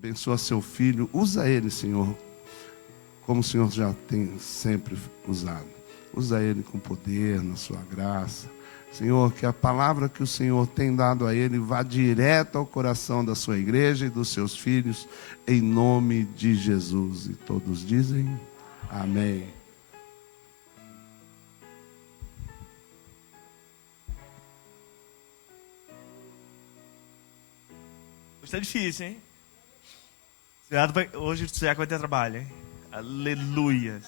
Abençoa seu filho. Usa ele, Senhor, como o Senhor já tem sempre usado. Usa ele com poder, na sua graça. Senhor, que a palavra que o Senhor tem dado a ele vá direto ao coração da sua igreja e dos seus filhos, em nome de Jesus. E todos dizem amém. Hoje tá difícil, hein? Hoje o Sueco vai ter trabalho, hein? Aleluias.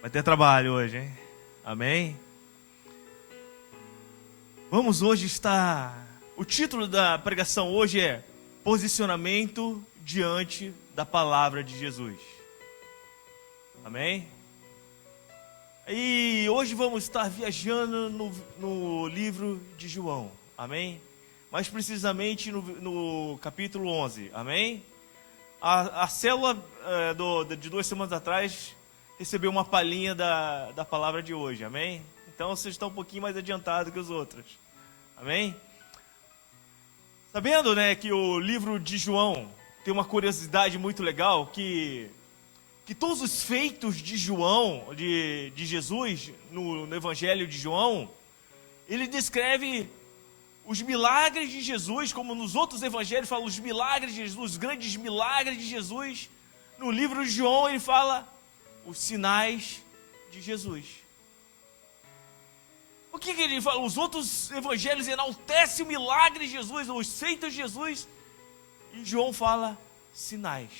Vai ter trabalho hoje, hein? Amém? Vamos hoje estar... O título da pregação hoje é Posicionamento diante da palavra de Jesus. Amém? E hoje vamos estar viajando no livro de João. Amém? Mais precisamente no capítulo 11. Amém? A célula de 2 semanas atrás recebeu uma palhinha da palavra de hoje. Amém? Então vocês estão um pouquinho mais adiantados que os outros. Amém? Sabendo, né, que o livro de João tem uma curiosidade muito legal, que todos os feitos de João, de Jesus, no Evangelho de João, ele descreve os milagres de Jesus, como nos outros evangelhos fala os milagres de Jesus, os grandes milagres de Jesus. No livro de João ele fala os sinais de Jesus. O que ele fala? Os outros evangelhos enaltecem o milagre de Jesus, os feitos de Jesus. E João fala sinais.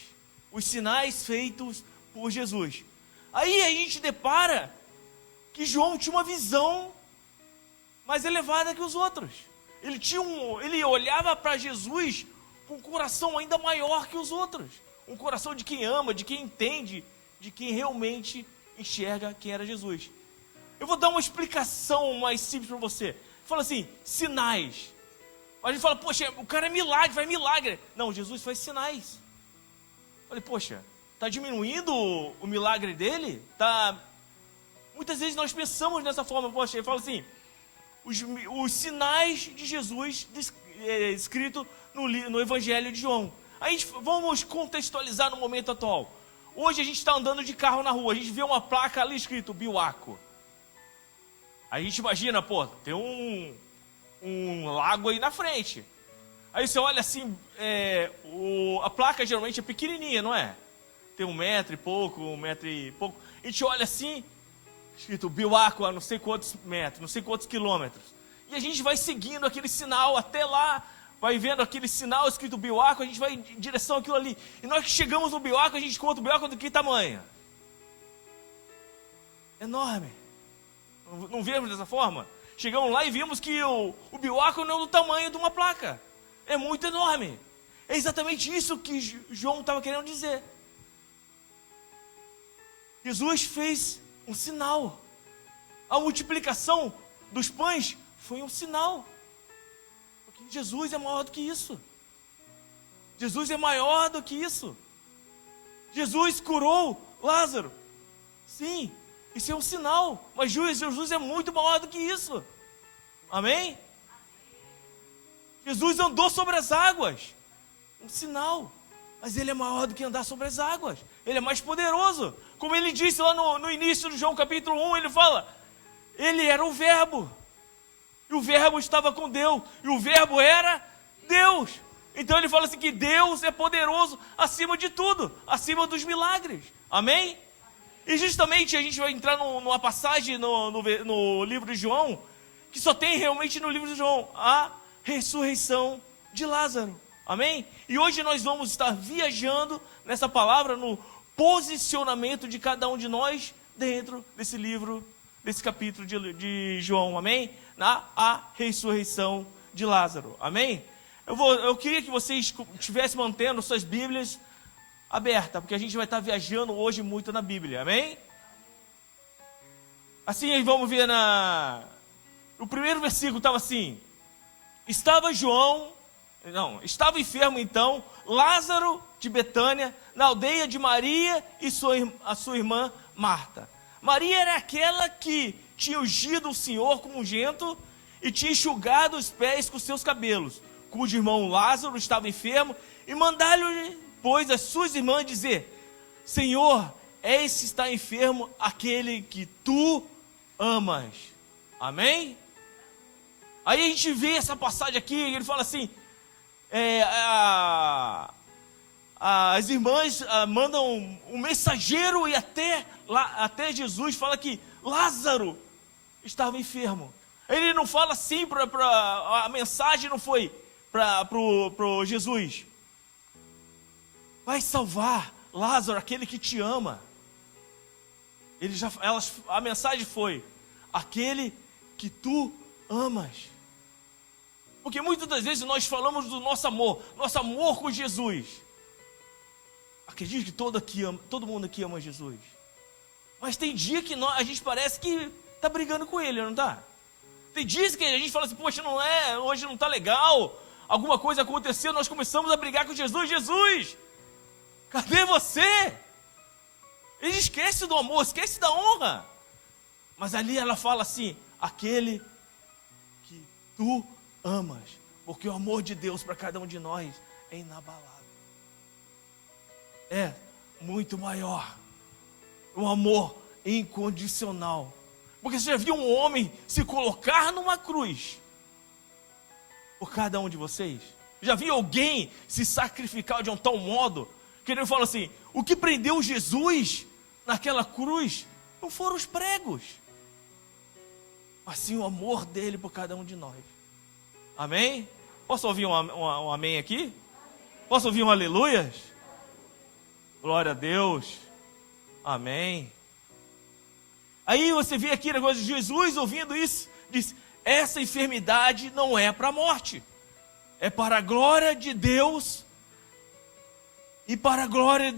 Os sinais feitos por Jesus. Aí a gente depara que João tinha uma visão mais elevada que os outros. Ele olhava para Jesus com um coração ainda maior que os outros. Um coração de quem ama, de quem entende, de quem realmente enxerga quem era Jesus. Eu vou dar uma explicação mais simples para você. Fala assim, sinais. A gente fala, poxa, o cara é milagre, faz milagre. Não, Jesus faz sinais. Falei, poxa, está diminuindo o milagre dele? Muitas vezes nós pensamos dessa forma. Poxa, ele fala assim, os sinais de Jesus escrito no Evangelho de João. Aí vamos contextualizar no momento atual. Hoje a gente está andando de carro na rua, a gente vê uma placa ali escrito Biwako. Aí a gente imagina, pô, tem um lago aí na frente. Aí você olha assim, a placa geralmente é pequenininha, não é? Tem 1 metro e pouco, 1 metro e pouco. A gente olha assim, escrito Biwako a não sei quantos metros, não sei quantos quilômetros. E a gente vai seguindo aquele sinal até lá, vai vendo aquele sinal escrito Biwako, a gente vai em direção àquilo ali. E nós que chegamos no Biwako, a gente conta o Biwako de que tamanho? Enorme. Não vemos dessa forma? Chegamos lá e vimos que o Biwako não é do tamanho de uma placa. É muito enorme. É exatamente isso que João estava querendo dizer. Jesus fez um sinal. A multiplicação dos pães foi um sinal. Porque Jesus é maior do que isso. Jesus é maior do que isso. Jesus curou Lázaro. Sim, isso é um sinal. Mas Jesus é muito maior do que isso. Amém? Jesus andou sobre as águas. Um sinal. Mas ele é maior do que andar sobre as águas. Ele é mais poderoso. Como ele disse lá no início do João capítulo 1, ele fala, ele era o verbo. E o verbo estava com Deus. E o verbo era Deus. Então ele fala assim que Deus é poderoso acima de tudo. Acima dos milagres. Amém? E justamente a gente vai entrar numa passagem no livro de João, que só tem realmente no livro de João, a ressurreição de Lázaro. Amém? E hoje nós vamos estar viajando nessa palavra, no posicionamento de cada um de nós dentro desse livro, desse capítulo de João. Amém? A ressurreição de Lázaro. Amém? Eu queria que vocês estivessem mantendo suas Bíblias abertas, porque a gente vai estar viajando hoje muito na Bíblia. Amém? Assim, vamos ver o primeiro versículo estava assim, estava estava enfermo então, Lázaro de Betânia, na aldeia de Maria e a sua irmã Marta. Maria era aquela que tinha ungido o Senhor com unguento e tinha enxugado os pés com seus cabelos, cujo irmão Lázaro estava enfermo E mandaram-lhe, pois, as suas irmãs dizer: Senhor, esse está enfermo, aquele que tu amas. Amém? Aí a gente vê essa passagem aqui, ele fala assim, as irmãs mandam um mensageiro e até Jesus fala que Lázaro estava enfermo. Ele não fala assim, a mensagem não foi para Jesus: vai salvar Lázaro, aquele que te ama. A mensagem foi: aquele que tu amas. Porque muitas das vezes nós falamos do nosso amor com Jesus. Acredito que todo mundo aqui ama Jesus. Mas tem dia que a gente parece que está brigando com ele, não está? Tem dias que a gente fala assim: poxa, hoje não está legal, alguma coisa aconteceu, nós começamos a brigar com Jesus. Jesus, cadê você? Ele esquece do amor, esquece da honra. Mas ali ela fala assim: aquele que tu amas, porque o amor de Deus para cada um de nós é inabalável. É muito maior, um amor incondicional. Porque você já viu um homem se colocar numa cruz por cada um de vocês? Já viu alguém se sacrificar de um tal modo que ele fala assim: o que prendeu Jesus naquela cruz não foram os pregos, mas sim o amor dele por cada um de nós. Amém? Posso ouvir um amém aqui? Posso ouvir um aleluias? Glória a Deus. Amém. Aí você vê aqui o negócio de Jesus ouvindo isso, diz: essa enfermidade não é para a morte, é para a glória de Deus e para a glória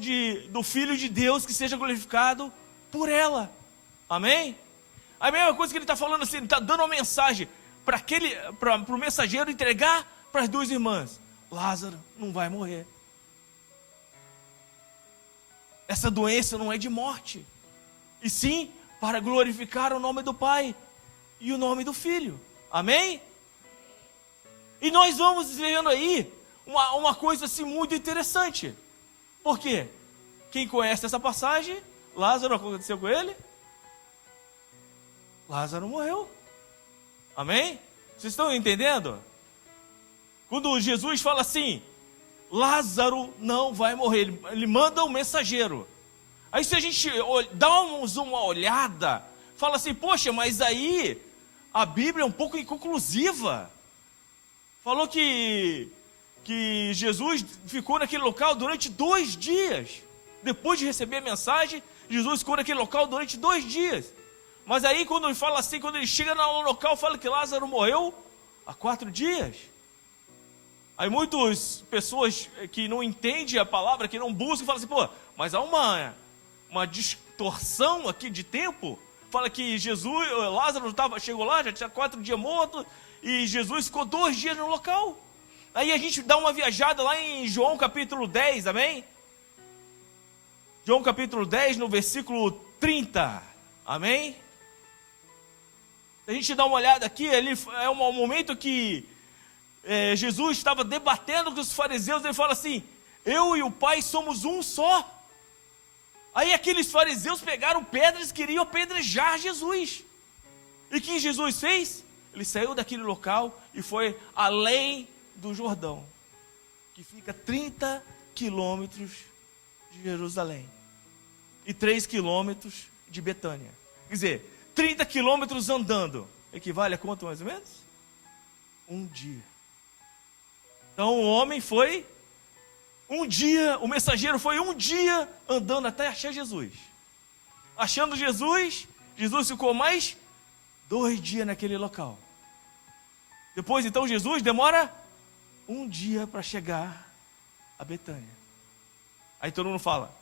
do Filho de Deus, que seja glorificado por ela. Amém? A mesma coisa que ele está falando assim, ele está dando uma mensagem para o mensageiro entregar para as duas irmãs: Lázaro não vai morrer. Essa doença não é de morte, e sim para glorificar o nome do Pai e o nome do Filho. Amém? E nós vamos vendo aí uma coisa assim muito interessante. Por quê? Quem conhece essa passagem, Lázaro, o que aconteceu com ele? Lázaro morreu. Amém? Vocês estão entendendo? Quando Jesus fala assim: Lázaro não vai morrer, ele manda um mensageiro. Aí se a gente dá uma olhada, fala assim: poxa, mas aí a Bíblia é um pouco inconclusiva. Falou que Jesus ficou naquele local durante 2 dias. Depois de receber a mensagem, Jesus ficou naquele local durante 2 dias. Mas aí quando ele fala assim, quando ele chega no local, fala que Lázaro morreu há 4 dias. Aí muitas pessoas que não entendem a palavra, que não buscam, falam assim: pô, mas há uma distorção aqui de tempo. Fala que Lázaro chegou lá, já tinha 4 dias morto, e Jesus ficou 2 dias no local. Aí a gente dá uma viajada lá em João capítulo 10, amém? João capítulo 10, no versículo 30, amém? A gente dá uma olhada aqui, ali é um momento que Jesus estava debatendo com os fariseus. Ele fala assim: eu e o Pai somos um só. Aí aqueles fariseus pegaram pedras e queriam apedrejar Jesus. E o que Jesus fez? Ele saiu daquele local e foi além do Jordão, que fica 30 quilômetros de Jerusalém e 3 quilômetros de Betânia. Quer dizer, 30 quilômetros andando equivale a quanto mais ou menos? 1 dia. Então o homem foi 1 dia, o mensageiro foi 1 dia andando até achar Jesus. Achando Jesus, Jesus ficou mais 2 dias naquele local. Depois então Jesus demora 1 dia para chegar a Betânia. Aí todo mundo fala: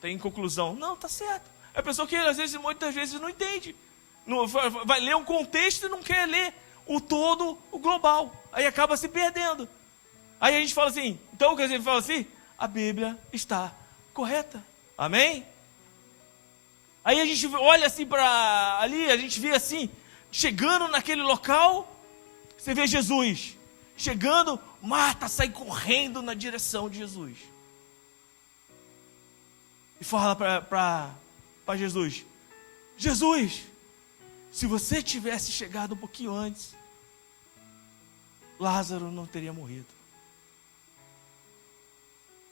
tem conclusão. Não, tá certo. É a pessoa que muitas vezes não entende. Vai ler um contexto e não quer ler o todo, o global. Aí acaba se perdendo. Aí a gente fala assim, então quer dizer, ele fala assim: a Bíblia está correta. Amém? Aí a gente olha assim ali, a gente vê assim, chegando naquele local, você vê Jesus. Chegando, Marta sai correndo na direção de Jesus. E fala para Jesus: Jesus, se você tivesse chegado um pouquinho antes, Lázaro não teria morrido.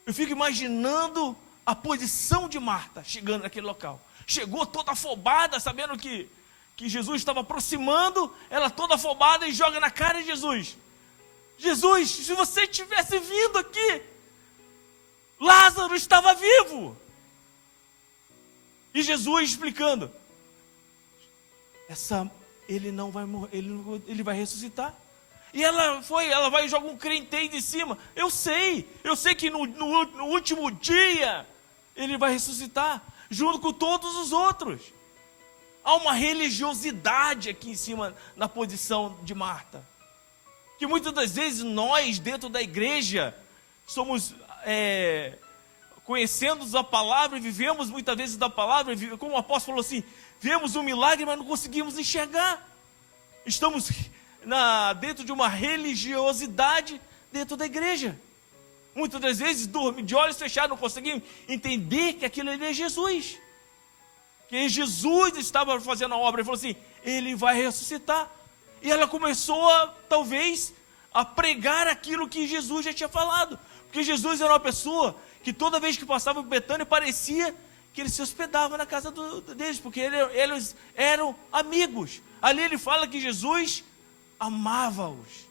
Eu fico imaginando a posição de Marta chegando naquele local. Chegou toda afobada, sabendo que Jesus estava aproximando, ela toda afobada e joga na cara de Jesus: Jesus, se você tivesse vindo aqui, Lázaro estava vivo. E Jesus explicando: ele não vai morrer, ele vai ressuscitar. E ela vai e joga um crenteiro em cima. Eu sei que no último dia ele vai ressuscitar, junto com todos os outros. Há uma religiosidade aqui em cima, na posição de Marta, que muitas das vezes nós, dentro da igreja, somos, conhecendo a palavra e vivemos muitas vezes da palavra, como o apóstolo falou assim, vemos um milagre, mas não conseguimos enxergar. Estamos dentro de uma religiosidade dentro da igreja. Muitas das vezes dormimos de olhos fechados, não conseguimos entender que aquilo ali é Jesus. Que Jesus estava fazendo a obra e falou assim: ele vai ressuscitar. E ela começou talvez a pregar aquilo que Jesus já tinha falado. Porque Jesus era uma pessoa que toda vez que passava por Betânia parecia que ele se hospedava na casa deles, porque eles eram amigos. Ali ele fala que Jesus amava-os.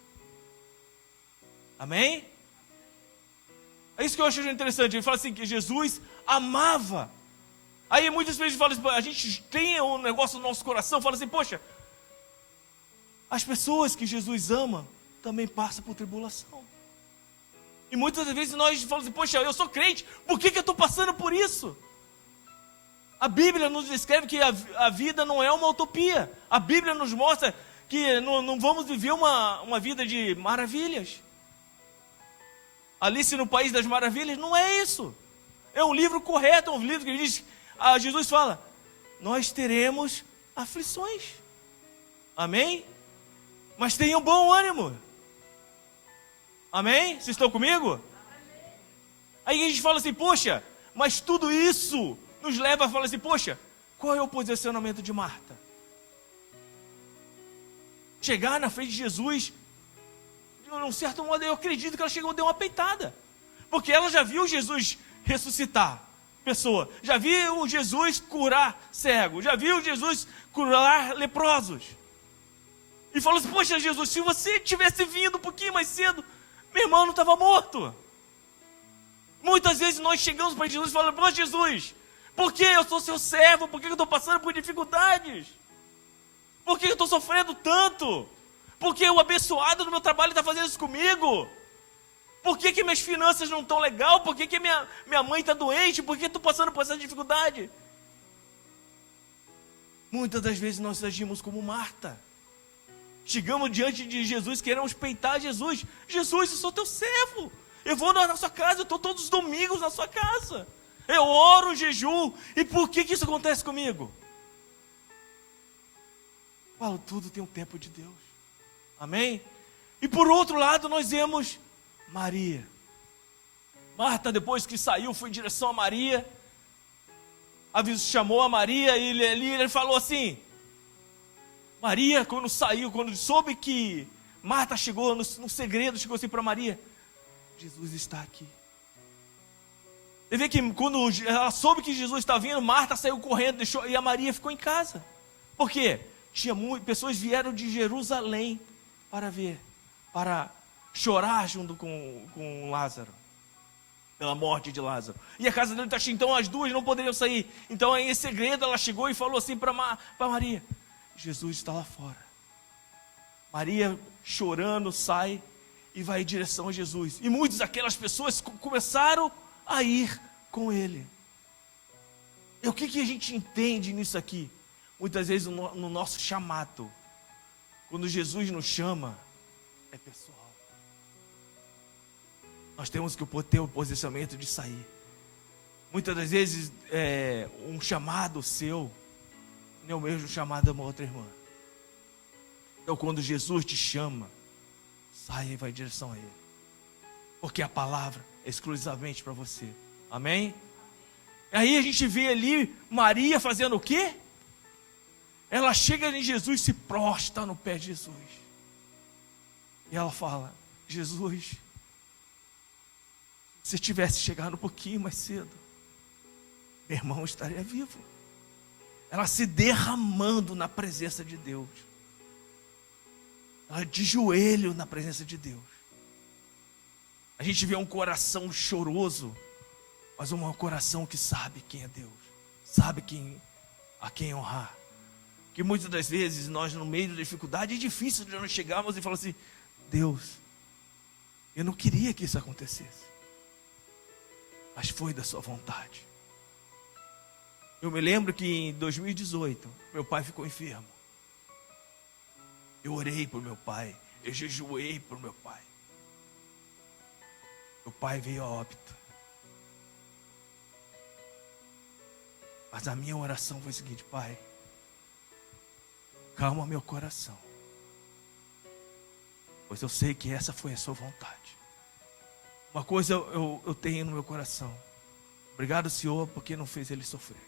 Amém? É isso que eu acho interessante. Ele fala assim, que Jesus amava. Aí muitas vezes fala assim, a gente tem um negócio no nosso coração, fala assim, poxa, as pessoas que Jesus ama também passam por tribulação. E muitas vezes nós falamos assim, poxa, eu sou crente, por que eu estou passando por isso? A Bíblia nos descreve que a vida não é uma utopia. A Bíblia nos mostra que não vamos viver uma vida de maravilhas. Alice no País das Maravilhas, não é isso. É um livro correto, é um livro que diz, Jesus fala, nós teremos aflições. Amém? Mas tenham bom ânimo. Amém? Vocês estão comigo? Aí a gente fala assim, poxa, mas tudo isso nos leva a falar assim, poxa, qual é o posicionamento de Marta? Chegar na frente de Jesus, de um certo modo, eu acredito que ela chegou e deu uma peitada. Porque ela já viu Jesus ressuscitar pessoa, já viu Jesus curar cego, já viu Jesus curar leprosos. E falou assim, poxa Jesus, se você tivesse vindo um pouquinho mais cedo, meu irmão não estava morto. Muitas vezes nós chegamos para Jesus e falamos, poxa Jesus, por que eu sou seu servo? Por que eu estou passando por dificuldades? Por que eu estou sofrendo tanto? Por que o abençoado do meu trabalho está fazendo isso comigo? Por que minhas finanças não estão legais? Por que minha mãe está doente? Por que eu estou passando por essa dificuldade? Muitas das vezes nós agimos como Marta. Chegamos diante de Jesus, queremos peitar Jesus. Jesus, eu sou teu servo. Eu vou na sua casa, eu estou todos os domingos na sua casa. Eu oro, jejum. E por que isso acontece comigo? Falo, tudo tem um tempo de Deus. Amém? E por outro lado, nós vemos Maria. Marta, depois que saiu, foi em direção a Maria. Chamou a Maria e ele falou assim. Maria, quando saiu, quando soube que Marta chegou no segredo, chegou assim para Maria: Jesus está aqui. Você vê que quando ela soube que Jesus estava vindo, Marta saiu correndo, e a Maria ficou em casa. Por quê? Pessoas vieram de Jerusalém para ver, para chorar junto com Lázaro, pela morte de Lázaro. E a casa dele está cheia, então as duas não poderiam sair. Então em segredo ela chegou e falou assim para Maria: Jesus está lá fora. Maria, chorando, sai e vai em direção a Jesus. E muitas daquelas pessoas começaram a ir com ele. E o que a gente entende nisso aqui? Muitas vezes no nosso chamado, quando Jesus nos chama, é pessoal. Nós temos que ter o posicionamento de sair. Muitas das vezes, um chamado seu, não é o mesmo chamado de uma outra irmã. Então, quando Jesus te chama, saia e vai em direção a Ele. Porque a palavra é exclusivamente para você. Amém? Aí a gente vê ali Maria fazendo o quê? Ela chega em Jesus e se prostra no pé de Jesus. E ela fala: Jesus, se tivesse chegado um pouquinho mais cedo, meu irmão estaria vivo. Ela se derramando na presença de Deus. Ela de joelho na presença de Deus. A gente vê um coração choroso, mas um coração que sabe quem é Deus, sabe a quem honrar. Que muitas das vezes nós, no meio da dificuldade, é difícil de nós chegarmos e falar assim: Deus, eu não queria que isso acontecesse, mas foi da sua vontade. Eu me lembro que em 2018, meu pai ficou enfermo. Eu orei por meu pai, eu jejuei por meu pai. Meu pai veio a óbito. Mas a minha oração foi a seguinte: Pai, calma meu coração, pois eu sei que essa foi a sua vontade. Uma coisa eu tenho no meu coração: obrigado, Senhor, porque não fez ele sofrer.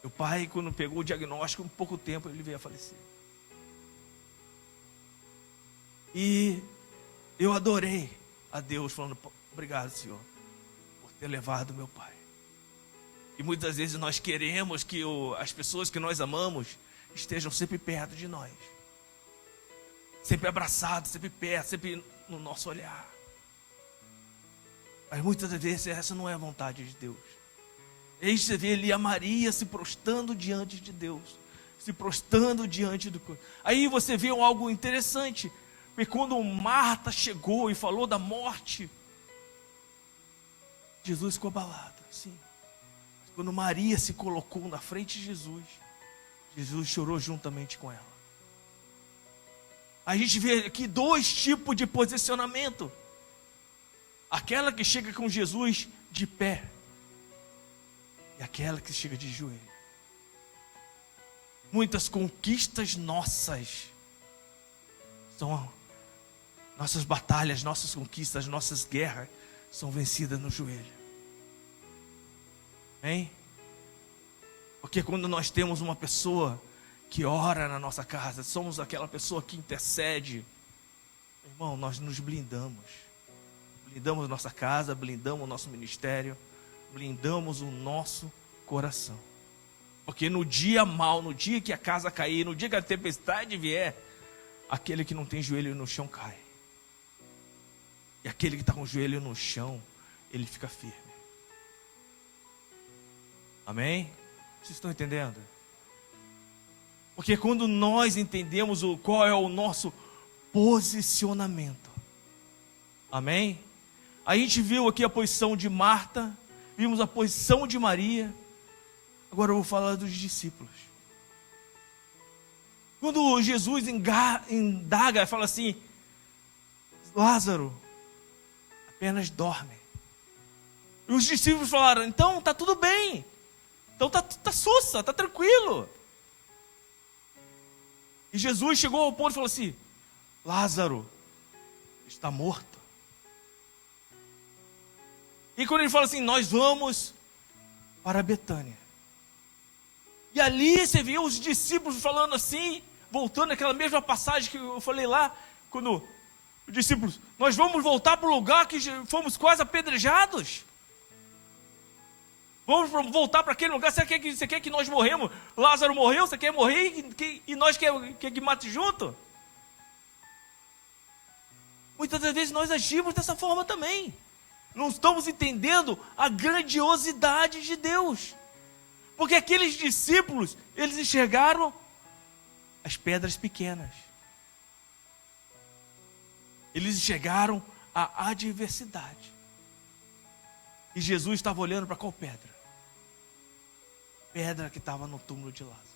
Meu pai, quando pegou o diagnóstico, em pouco tempo ele veio a falecer. E eu adorei a Deus, falando: obrigado, Senhor, por ter levado meu pai. E muitas vezes nós queremos que as pessoas que nós amamos estejam sempre perto de nós, sempre abraçados, sempre perto, sempre no nosso olhar. Mas muitas vezes essa não é a vontade de Deus. Aí você vê ali a Maria se prostrando diante de Deus, se prostrando diante do corpo. Aí você vê algo interessante, porque quando Marta chegou e falou da morte, Jesus ficou abalado, sim. Mas quando Maria se colocou na frente de Jesus, Jesus chorou juntamente com ela. A gente vê aqui dois tipos de posicionamento: aquela que chega com Jesus de pé, e aquela que chega de joelho. Muitas conquistas nossas são nossas batalhas, nossas conquistas, nossas guerras são vencidas no joelho. Hein? Porque quando nós temos uma pessoa que ora na nossa casa, somos aquela pessoa que intercede, irmão, nós nos blindamos. Blindamos nossa casa, blindamos o nosso ministério, blindamos o nosso coração. Porque no dia mau, no dia que a casa cair, no dia que a tempestade vier, aquele que não tem joelho no chão cai. E aquele que está com o joelho no chão, ele fica firme. Amém? Vocês estão entendendo? Porque quando nós entendemos qual é o nosso posicionamento, amém? A gente viu aqui a posição de Marta, vimos a posição de Maria. Agora eu vou falar dos discípulos. Quando Jesus indaga, fala assim: Lázaro apenas dorme. E os discípulos falaram: então está tudo bem, então tá sussa, está tranquilo. E Jesus chegou ao ponto e falou assim: Lázaro está morto. E quando ele fala assim: nós vamos para Betânia. E ali você vê os discípulos falando assim, voltando àquela mesma passagem que eu falei lá, quando os discípulos: nós vamos voltar para o lugar que fomos quase apedrejados? Vamos voltar para aquele lugar? Você quer que nós morremos? Lázaro morreu, você quer morrer e nós quer que mate junto? Muitas das vezes nós agimos dessa forma também. Não estamos entendendo a grandiosidade de Deus. Porque aqueles discípulos, eles enxergaram as pedras pequenas. Eles enxergaram a adversidade. E Jesus estava olhando para qual pedra? Pedra que estava no túmulo de Lázaro.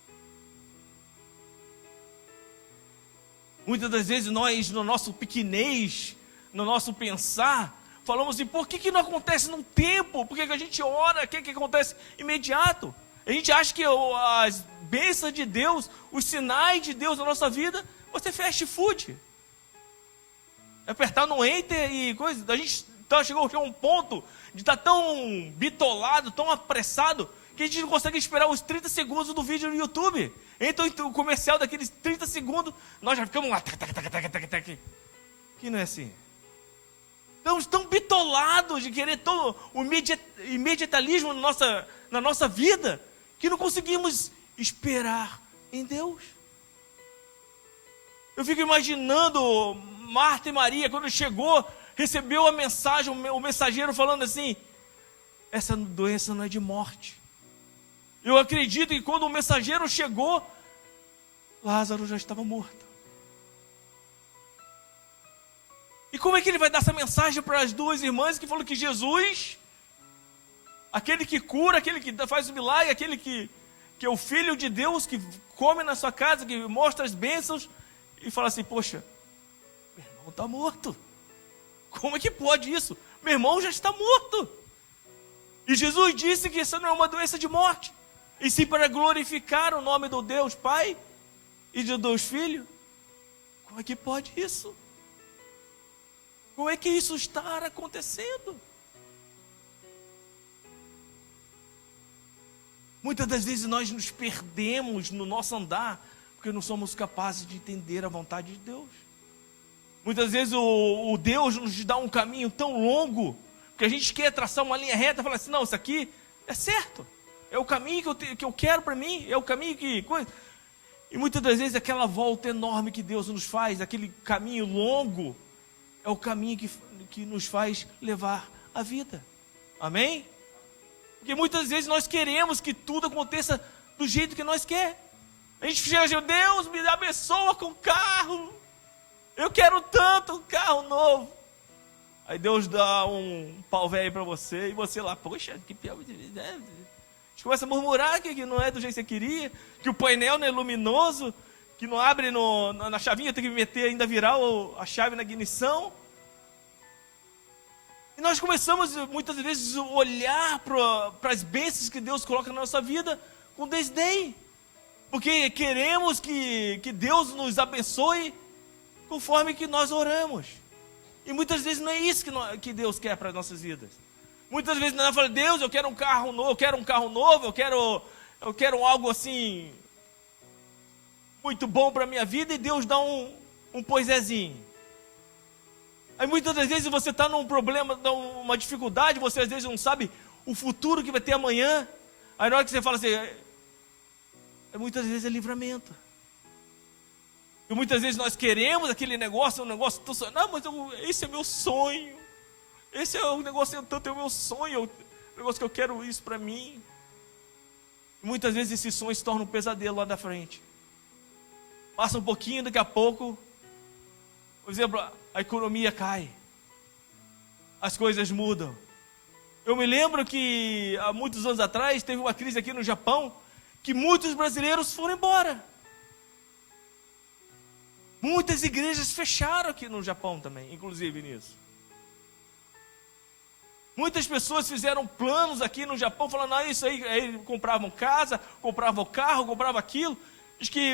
Muitas das vezes nós, no nosso pequenez, no nosso pensar, falamos assim: por que não acontece num tempo? Por que a gente ora, que acontece imediato? A gente acha que as bênçãos de Deus, os sinais de Deus na nossa vida, vai ser fast food. apertar no enter e coisa. A gente chegou a um ponto de estar tão bitolado, tão apressado, que a gente não consegue esperar os 30 segundos do vídeo no YouTube. Então o comercial daqueles 30 segundos, nós já ficamos lá. Que não é assim. Estamos tão bitolados de querer todo o imediatalismo na nossa vida, que não conseguimos esperar em Deus. Eu fico imaginando Marta e Maria, quando chegou, recebeu a mensagem, o mensageiro falando assim: essa doença não é de morte. Eu acredito que quando o mensageiro chegou, Lázaro já estava morto. E como é que ele vai dar essa mensagem para as duas irmãs que falou que Jesus, aquele que cura, aquele que faz o milagre, aquele que é o Filho de Deus, que come na sua casa, que mostra as bênçãos, e fala assim: poxa, meu irmão está morto. Como é que pode isso? Meu irmão já está morto. E Jesus disse que isso não é uma doença de morte, e sim para glorificar o nome do Deus Pai e de Deus Filho. Como é que pode isso? Como é que isso está acontecendo? Muitas das vezes nós nos perdemos no nosso andar, porque não somos capazes de entender a vontade de Deus. Muitas vezes o Deus nos dá um caminho tão longo, que a gente quer traçar uma linha reta e falar assim: não, isso aqui é certo, é o caminho que eu quero para mim, é o caminho que... E muitas das vezes aquela volta enorme que Deus nos faz, aquele caminho longo, é o caminho que nos faz levar a vida. Amém? Porque muitas vezes nós queremos que tudo aconteça do jeito que nós queremos. A gente chega assim: Deus me abençoa com carro. Eu quero tanto um carro novo. Aí Deus dá um pau velho para você, e você lá: poxa, que pior. A gente começa a murmurar que não é do jeito que você queria, que o painel não é luminoso, que não abre na chavinha, tem que meter ainda, virar a chave na ignição. E nós começamos muitas vezes a olhar para as bênçãos que Deus coloca na nossa vida com desdém, porque queremos que Deus nos abençoe conforme que nós oramos. E muitas vezes não é isso que Deus quer para as nossas vidas. Muitas vezes nós falamos: Deus, eu quero um carro novo, eu quero algo assim muito bom para a minha vida, e Deus dá um poisézinho. Aí muitas das vezes você está num problema, numa dificuldade, você às vezes não sabe o futuro que vai ter amanhã. Aí na hora que você fala assim, muitas vezes é livramento. E muitas vezes nós queremos aquele negócio, um negócio tão sonho. Não, mas esse é meu sonho. Esse é o negócio, tanto é o meu sonho, o negócio que eu quero isso para mim. E muitas vezes esse sonho se torna um pesadelo lá da frente. Passa um pouquinho, daqui a pouco, por exemplo, a economia cai. As coisas mudam. Eu me lembro que há muitos anos atrás teve uma crise aqui no Japão, que muitos brasileiros foram embora. Muitas igrejas fecharam aqui no Japão também, inclusive nisso. Muitas pessoas fizeram planos aqui no Japão, falando: isso aí compravam casa, compravam carro, compravam aquilo. Diz que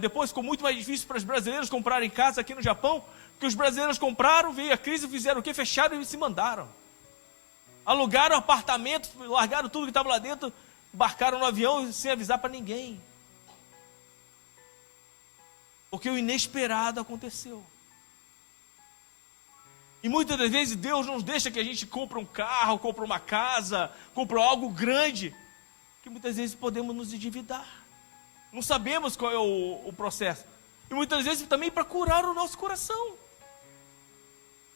depois ficou muito mais difícil para os brasileiros comprarem casa aqui no Japão, porque os brasileiros compraram, veio a crise, fizeram o quê? Fecharam e se mandaram. Alugaram apartamento, largaram tudo que estava lá dentro, embarcaram no avião sem avisar para ninguém. Porque o inesperado aconteceu. E muitas das vezes Deus não deixa que a gente compre um carro, compre uma casa, compre algo grande, que muitas vezes podemos nos endividar. Não sabemos qual é o processo. E muitas vezes também para curar o nosso coração.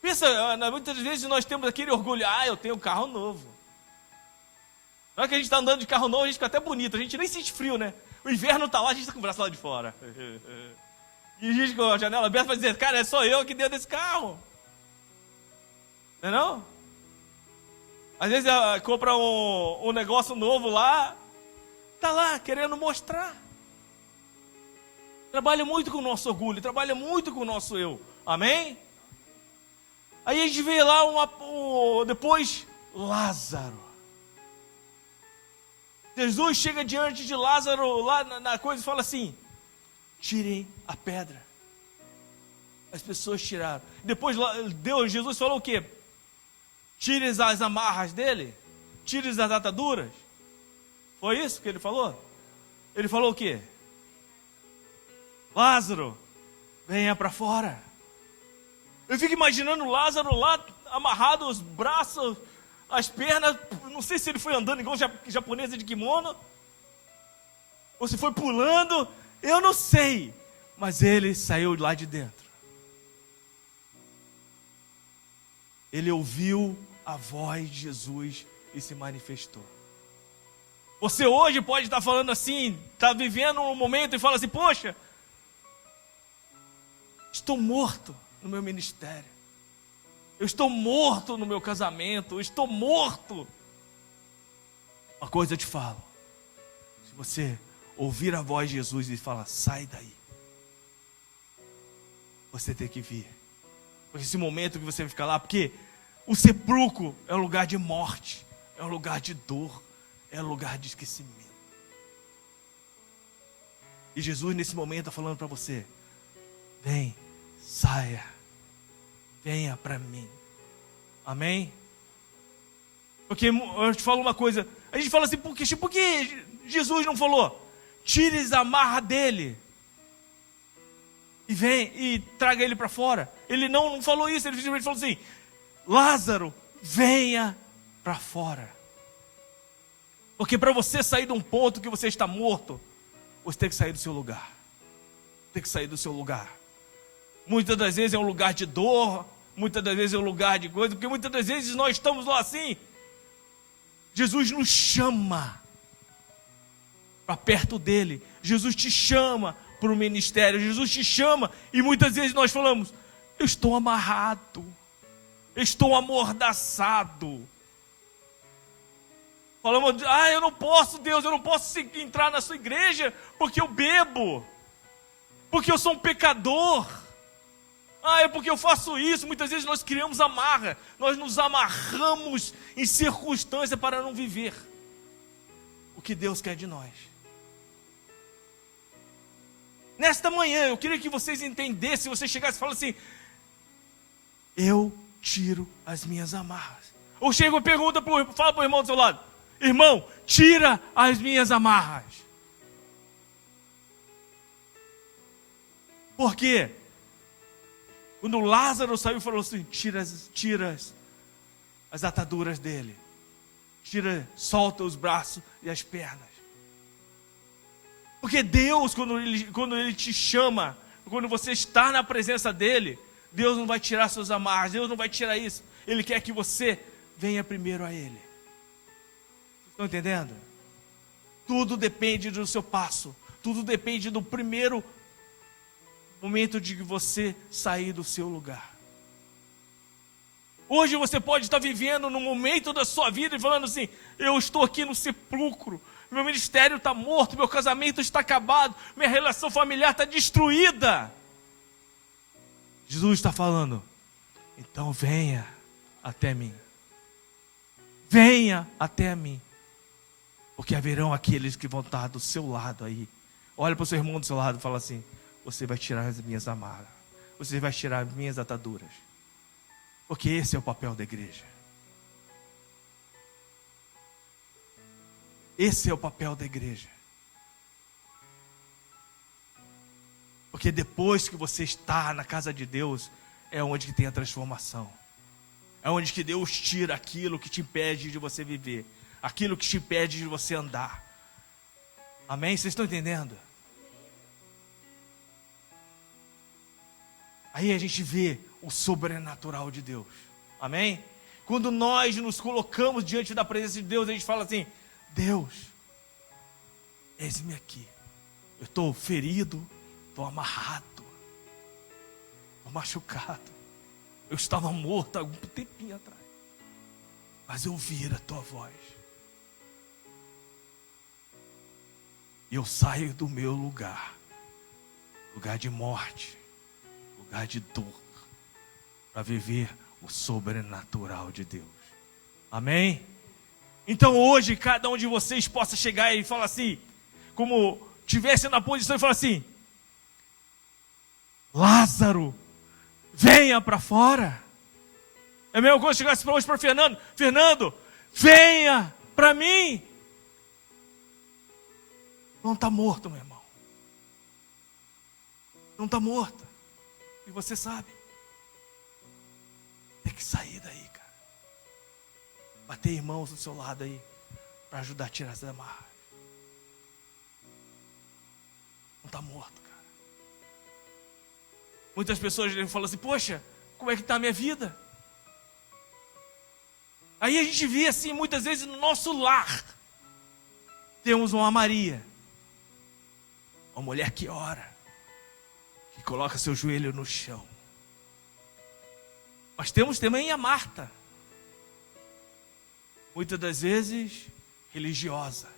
Pensa, muitas vezes nós temos aquele orgulho: eu tenho um carro novo. Na hora que a gente está andando de carro novo, a gente fica até bonito, a gente nem sente frio, né? O inverno está lá, a gente está com o braço lá de fora. E a gente com a janela aberta vai dizer: cara, é só eu aqui dentro desse carro. Não é não? Às vezes compra um negócio novo lá, está lá querendo mostrar. Trabalha muito com o nosso orgulho, trabalha muito com o nosso eu. Amém? Aí a gente vê lá depois Lázaro. Jesus chega diante de Lázaro lá na coisa e fala assim: tirem a pedra. As pessoas tiraram. Depois Jesus falou o quê? Tire as amarras dele, tire as ataduras. Foi isso que ele falou? Ele falou o quê? Lázaro, venha para fora. Eu fico imaginando Lázaro lá, amarrado os braços, as pernas, não sei se ele foi andando igual japonesa de kimono, ou se foi pulando, eu não sei, mas ele saiu lá de dentro. Ele ouviu a voz de Jesus e se manifestou. Você hoje pode estar falando assim, está vivendo um momento e fala assim, poxa, estou morto no meu ministério, eu estou morto no meu casamento, eu estou morto. Uma coisa eu te falo, se você ouvir a voz de Jesus e falar, sai daí, você tem que vir. Porque esse momento que você vai ficar lá, porque o sepulcro é um lugar de morte, é um lugar de dor, é um lugar de esquecimento. E Jesus nesse momento está falando para você, vem, saia, venha para mim. Amém? Porque eu te falo uma coisa, a gente fala assim, por que Jesus não falou, tire a amarra dele e vem e traga ele para fora? Ele não falou isso, ele simplesmente falou assim, Lázaro, venha para fora. Porque para você sair de um ponto que você está morto, você tem que sair do seu lugar. Tem que sair do seu lugar. Muitas das vezes é um lugar de dor, muitas das vezes é um lugar de coisa, porque muitas das vezes nós estamos lá assim. Jesus nos chama para perto dele. Jesus te chama para o ministério. Jesus te chama e muitas vezes nós falamos, eu estou amarrado, eu estou amordaçado. Falamos, eu não posso, Deus, eu não posso entrar na sua igreja porque eu bebo, porque eu sou um pecador. É porque eu faço isso. Muitas vezes nós criamos amarra, nós nos amarramos em circunstância para não viver o que Deus quer de nós. Nesta manhã eu queria que vocês entendessem, você chegasse e falasse assim, eu tiro as minhas amarras. Ou chega e pergunta, fala para o irmão do seu lado, irmão, tira as minhas amarras. Por quê? Quando Lázaro saiu e falou assim, tira as ataduras dele, solta os braços e as pernas. Porque Deus, quando Ele te chama, quando você está na presença dEle, Deus não vai tirar suas amarras, Deus não vai tirar isso. Ele quer que você venha primeiro a Ele. Estão entendendo? Tudo depende do seu passo, tudo depende do primeiro momento de você sair do seu lugar. Hoje você pode estar vivendo num momento da sua vida e falando assim, eu estou aqui no sepulcro, meu ministério está morto, meu casamento está acabado, minha relação familiar está destruída. Jesus está falando, então venha até mim. Venha até mim. Porque haverão aqueles que vão estar do seu lado aí. Olha para o seu irmão do seu lado e fala assim, você vai tirar as minhas amarras, você vai tirar as minhas ataduras. Porque esse é o papel da igreja. Esse é o papel da igreja. Porque depois que você está na casa de Deus, é onde que tem a transformação. É onde que Deus tira aquilo que te impede de você viver, aquilo que te impede de você andar. Amém? Vocês estão entendendo? Aí a gente vê o sobrenatural de Deus. Amém? Quando nós nos colocamos diante da presença de Deus, a gente fala assim, Deus, eis-me aqui. Eu estou ferido, estou amarrado, estou machucado. Eu estava morto há algum tempinho atrás, mas eu ouvi a tua voz. E eu saio do meu lugar, lugar de morte, lugar de dor, para viver o sobrenatural de Deus. Amém? Então hoje cada um de vocês possa chegar e falar assim, como tivesse na posição e falar assim, Lázaro, venha para fora. É a mesma coisa se chegasse hoje para Fernando: Fernando, venha para mim. Não está morto, meu irmão. Não está morto. E você sabe. Tem que sair daí, cara. Bater irmãos do seu lado aí, para ajudar a tirar essa amarra. Não está morto, cara. Muitas pessoas falam assim: poxa, como é que está a minha vida? Aí a gente vê assim, muitas vezes no nosso lar, temos uma Maria, uma mulher que ora, que coloca seu joelho no chão. Mas temos também a Marta, muitas das vezes religiosa,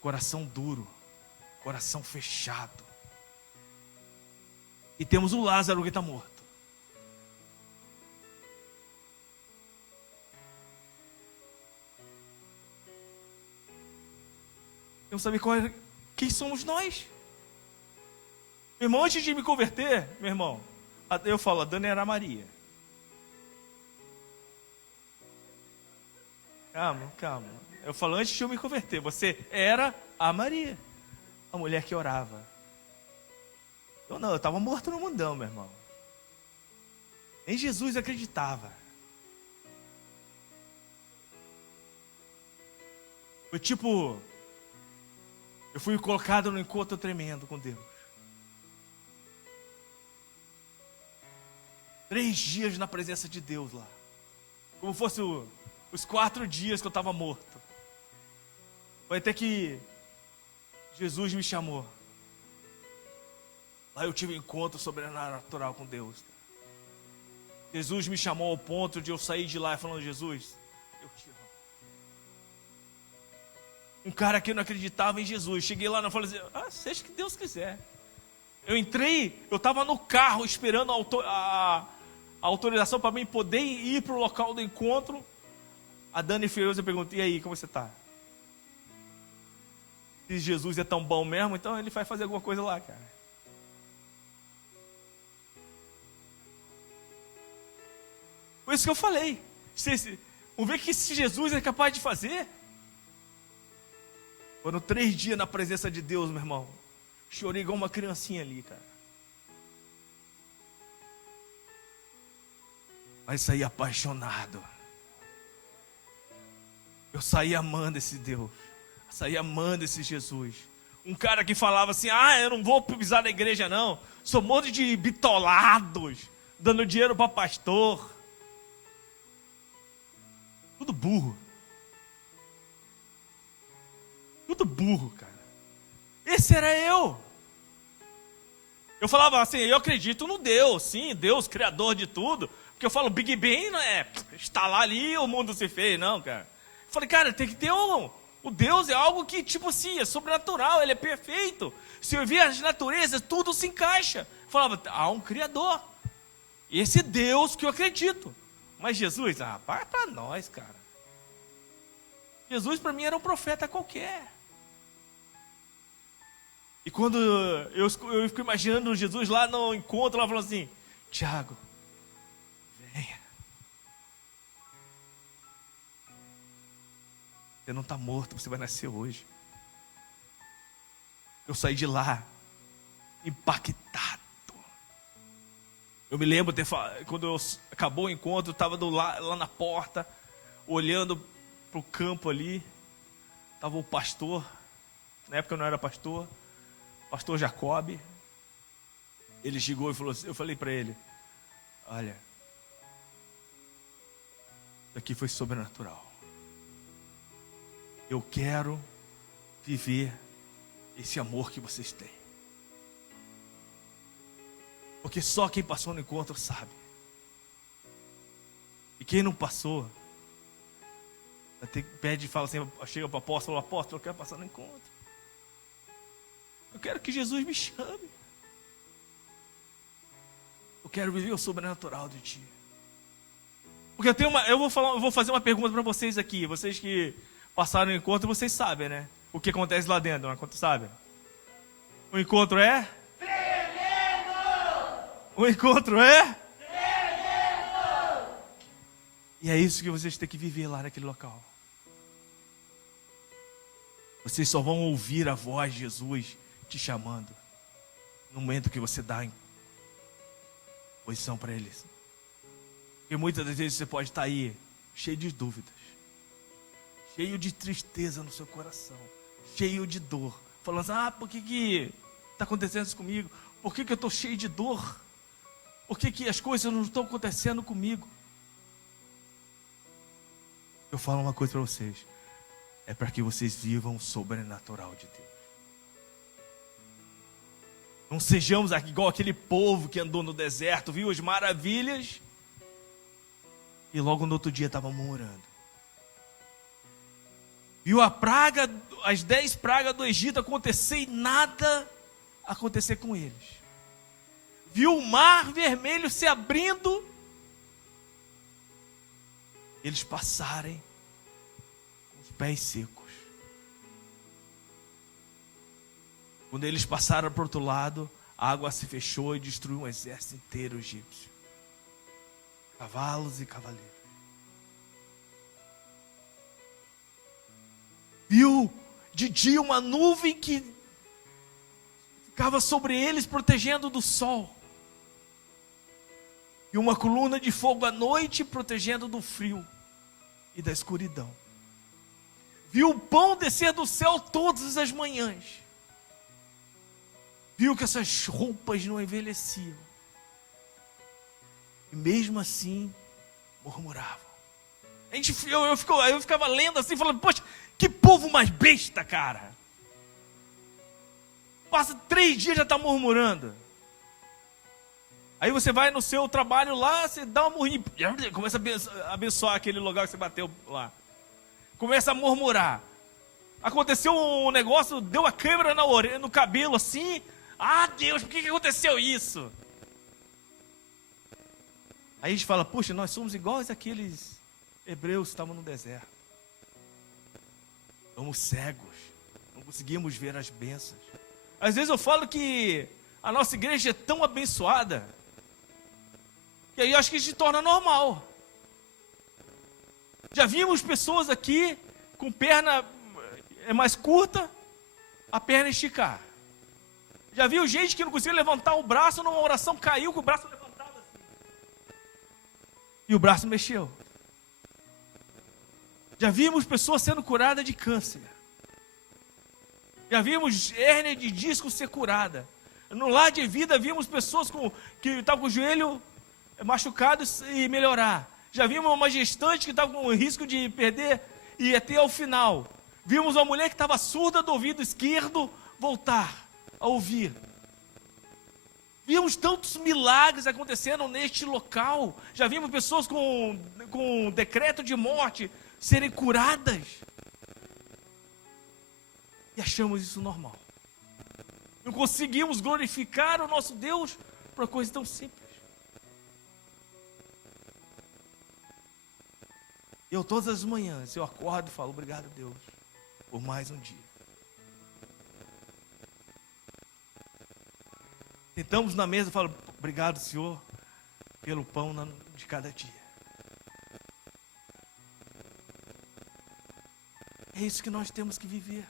coração duro, coração fechado. E temos o Lázaro que está morto. Vamos saber quem somos nós. Meu irmão, antes de me converter, meu irmão, eu falo, a Dani era a Maria. Calma. Eu falo, antes de eu me converter, você era a Maria, a mulher que orava. Eu estava morto no mundão, meu irmão. Nem Jesus acreditava. Foi tipo, eu fui colocado num encontro tremendo com Deus. 3 dias na presença de Deus lá. Como fosse os 4 dias que eu estava morto. Foi até que Jesus me chamou. Lá eu tive um encontro sobrenatural com Deus. Jesus me chamou ao ponto de eu sair de lá falando: Jesus, eu te amo. Um cara que eu não acreditava em Jesus. Cheguei lá e falei assim: seja o que Deus quiser. Eu entrei, eu estava no carro esperando a autorização para mim poder ir para o local do encontro. A Dani Feioza perguntou: e aí, como você está? Se Jesus é tão bom mesmo, então ele vai fazer alguma coisa lá, cara. Por isso que eu falei. Vamos ver o que esse Jesus é capaz de fazer. Foram 3 dias na presença de Deus, meu irmão. Chorei igual uma criancinha ali, cara. Mas saí apaixonado. Eu saí amando esse Deus. Saí amando esse Jesus. Um cara que falava assim: eu não vou pisar na igreja não. Sou um monte de bitolados, dando dinheiro para pastor. Tudo burro. Tudo burro, cara. Esse era eu. Eu falava assim: eu acredito no Deus, sim, Deus, criador de tudo. Porque eu falo, Big Bang não é está lá ali e o mundo se fez, não, cara. Eu falei, cara, tem que ter o Deus é algo que, tipo assim, é sobrenatural, ele é perfeito. Se eu ver as naturezas, tudo se encaixa. Eu falava, há um criador. Esse Deus que eu acredito. Mas Jesus, para pra nós, cara. Jesus para mim era um profeta qualquer. E quando eu fico imaginando Jesus lá no encontro, lá falando assim: Tiago, venha. Você não está morto, você vai nascer hoje. Eu saí de lá impactado. Eu me lembro, quando acabou o encontro, eu estava lá na porta, olhando para o campo ali. Estava o pastor, na época eu não era pastor, pastor Jacob. Ele chegou e falou assim, eu falei para ele: olha, isso aqui foi sobrenatural. Eu quero viver esse amor que vocês têm. Porque só quem passou no encontro sabe. E quem não passou, pede e fala assim, chega para o apóstolo: apóstolo, eu quero passar no encontro. Eu quero que Jesus me chame. Eu quero viver o sobrenatural de ti. Porque eu vou fazer uma pergunta para vocês aqui. Vocês que passaram no encontro, vocês sabem, né? O que acontece lá dentro, não sabe? O encontro é? O encontro é? E é isso que vocês têm que viver lá naquele local. Vocês só vão ouvir a voz de Jesus te chamando no momento que você dá posição para Ele. Porque muitas das vezes você pode estar aí cheio de dúvidas, cheio de tristeza no seu coração, cheio de dor, falando assim, por que está acontecendo isso comigo? Por que eu estou cheio de dor? Por que as coisas não estão acontecendo comigo? Eu falo uma coisa para vocês, é para que vocês vivam o sobrenatural de Deus. Não sejamos igual aquele povo que andou no deserto, viu as maravilhas e logo no outro dia estava murmurando. Viu a praga, as 10 pragas do Egito acontecer e nada acontecer com eles. Viu o mar vermelho se abrindo, eles passarem com os pés secos. Quando eles passaram para o outro lado, a água se fechou e destruiu um exército inteiro egípcio. Cavalos e cavaleiros. Viu de dia uma nuvem que ficava sobre eles, protegendo do sol. E uma coluna de fogo à noite, protegendo do frio e da escuridão. Viu o pão descer do céu todas as manhãs. Viu que essas roupas não envelheciam. E mesmo assim, murmuravam. Eu ficava lendo assim, falando, poxa, que povo mais besta, cara. Passa 3 dias e já está murmurando. Aí você vai no seu trabalho lá, você dá uma murrinha, começa a abençoar aquele lugar que você bateu lá. Começa a murmurar. Aconteceu um negócio, deu a câimbra na orelha, no cabelo assim. Deus, por que aconteceu isso? Aí a gente fala, puxa, nós somos iguais àqueles hebreus que estavam no deserto. Somos cegos, não conseguimos ver as bênçãos. Às vezes eu falo que a nossa igreja é tão abençoada, que aí eu acho que se torna normal. Já vimos pessoas aqui com perna mais curta, a perna esticar. Já viu gente que não conseguia levantar o braço numa oração, caiu com o braço levantado assim. E o braço mexeu. Já vimos pessoas sendo curadas de câncer. Já vimos hérnia de disco ser curada. No Lar de Vida vimos pessoas que estavam com o joelho machucado e melhorar. Já vimos uma gestante que estava com o risco de perder e até ao final. Vimos uma mulher que estava surda do ouvido esquerdo voltar a ouvir. Vimos tantos milagres acontecendo neste local. Já vimos pessoas com decreto de morte serem curadas. E achamos isso normal. Não conseguimos glorificar o nosso Deus por uma coisa tão simples. Eu todas as manhãs, eu acordo e falo, obrigado Deus, por mais um dia. Sentamos na mesa e falo, obrigado Senhor, pelo pão de cada dia. É isso que nós temos que viver.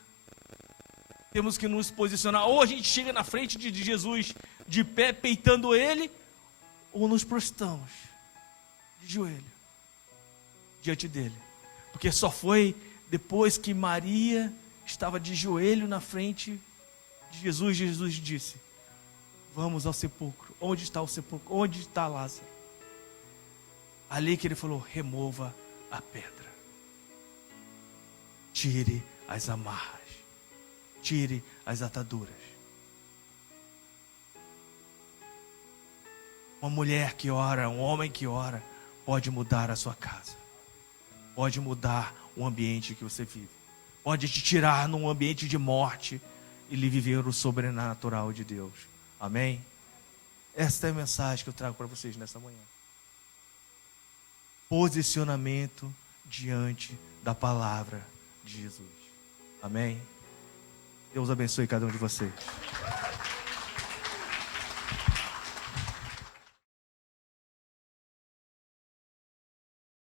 Temos que nos posicionar. Ou a gente chega na frente de Jesus de pé, peitando Ele, ou nos prostramos de joelho diante dEle. Porque só foi depois que Maria estava de joelho na frente de Jesus, Jesus disse, vamos ao sepulcro. Onde está o sepulcro? Onde está Lázaro? Ali que ele falou, remova a pedra. Tire as amarras. Tire as ataduras. Uma mulher que ora, um homem que ora, pode mudar a sua casa. Pode mudar o ambiente que você vive. Pode te tirar num ambiente de morte e lhe viver o sobrenatural de Deus. Amém? Esta é a mensagem que eu trago para vocês nessa manhã. Posicionamento diante da palavra de Jesus. Amém? Deus abençoe cada um de vocês.